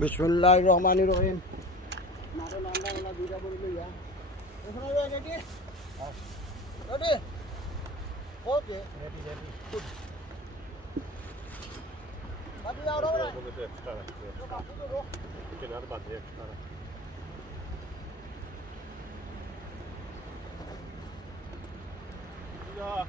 Bismillahirrahmanirrahim. Nada nanda nanda dua dulu ya. Terus ready? Ready? Okay. Ready. Good. Mati ya orang. Kenar bande extra. Ya.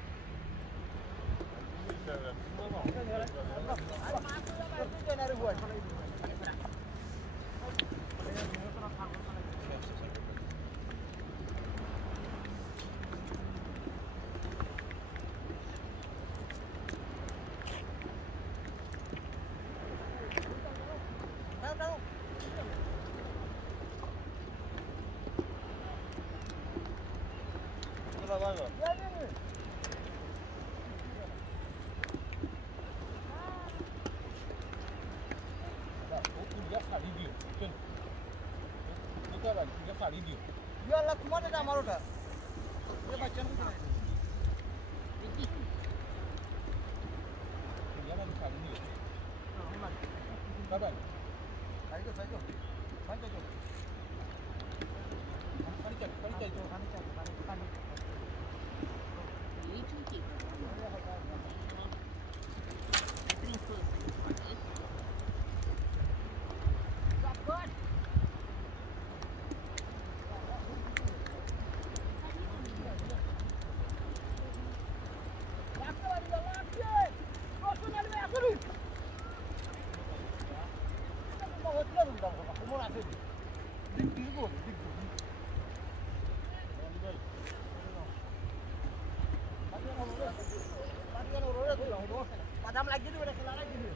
Padam lagi tu, ada kelar lagi tu.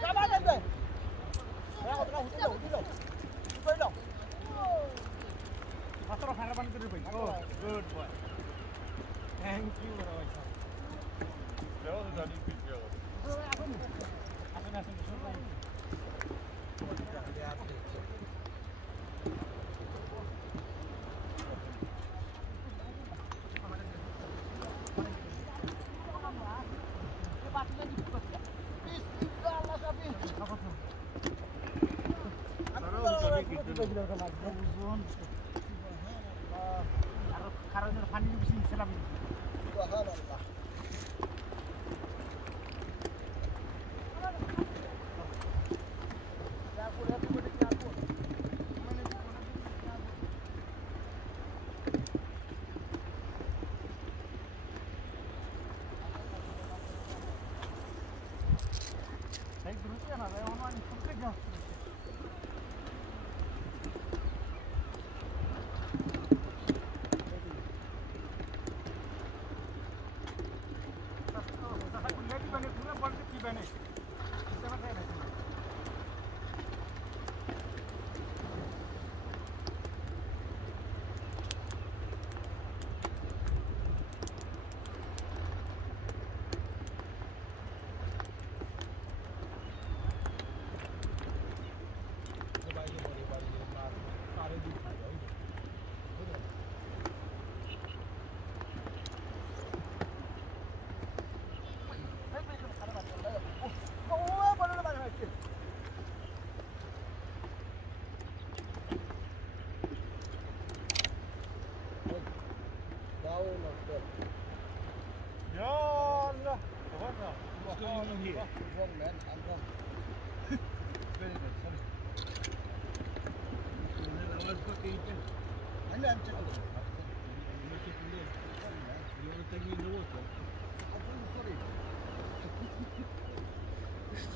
Sabar dah. Aku tengah hujan. Hujan. Pastor harapan tu dia. Oh, good boy. Thank you very much. Jauh dah di video. Apa ni? Apa nak sebut? Karena panen bisa selam. Subhanallah. Saya berusaha nak lewat mana ni kerja.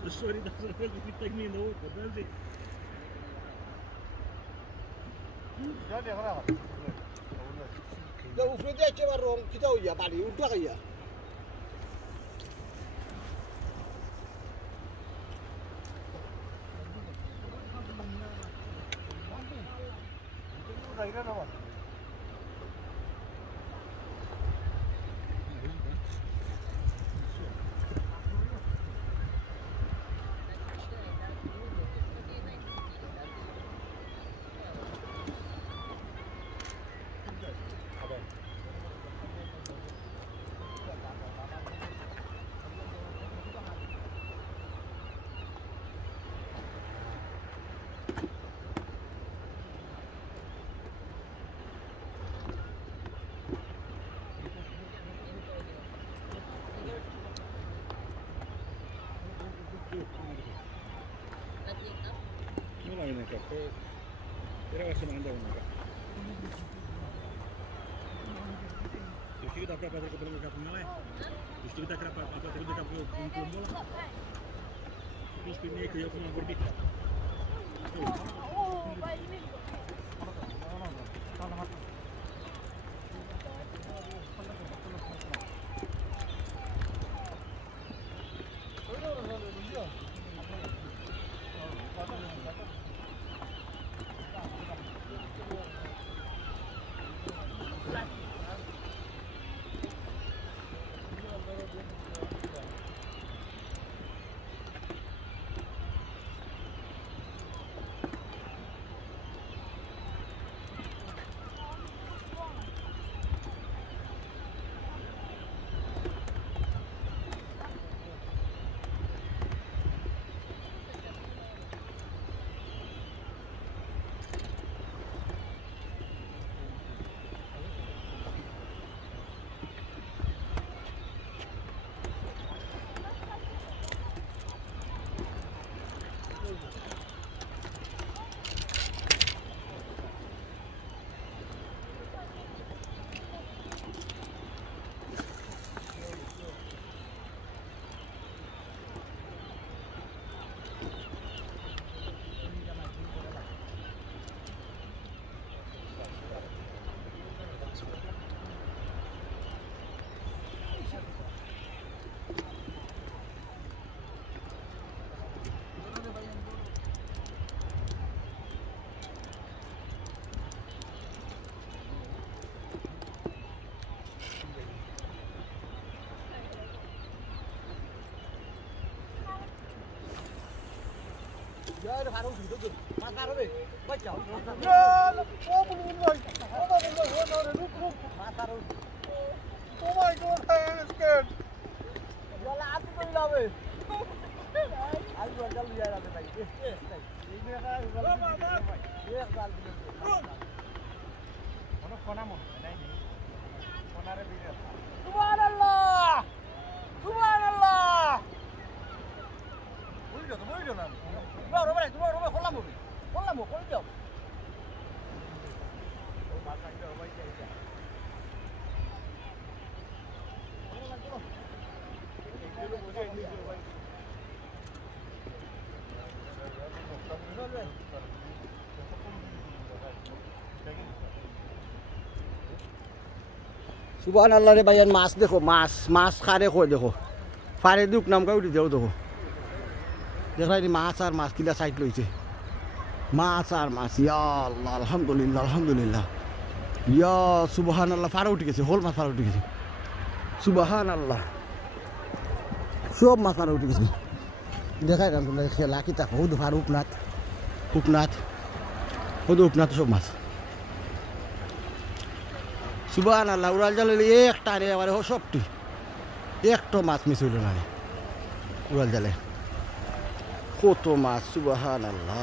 Sorry, that's not really take me in the water, does it? Dah ufuk dia cuma rong kita ya balik udah ya. Kita berapa dari kebelakang kita punya lah. Terus kita berapa dari kita punya kumpul bola. Terus pindah ke yang punya berbit. Oh, baik ini. Nó phá không thử được phá ra đó đi bắt chảo Có một người. phá ra đâu Oh my god, I am scared. giờ là ăn tôi đâu vậy anh vừa cho bây giờ là này Subhanallah Subhanallah mới được làm vào đó này không làm một không được Subhanallah रे भाई माछ देखो माछ खा देखो देखो फारे दुख नाम का उठी जाओ देखो देख रहा है माछ और माछ किला साइड लइছে माछ और माछ या अल्लाह अल्हम्दुलिल्लाह अल्हम्दुलिल्लाह या सुबहानाल्लाह फारे उठ गेছে হোল মাছ ফারে উঠে গেছে সুবহানাল্লাহ সব মাছ ফারে উঠে গেছে দেখাই রাম তোমরা খেলা কি তা হুদ ফারে উপনাথ সব মাছ সুবহানাল্লাহ উড়াল জালে একটা রে এবারে সবটি একটা মাছ মিস হইল না উড়াল জালে কত মাছ সুবহানাল্লাহ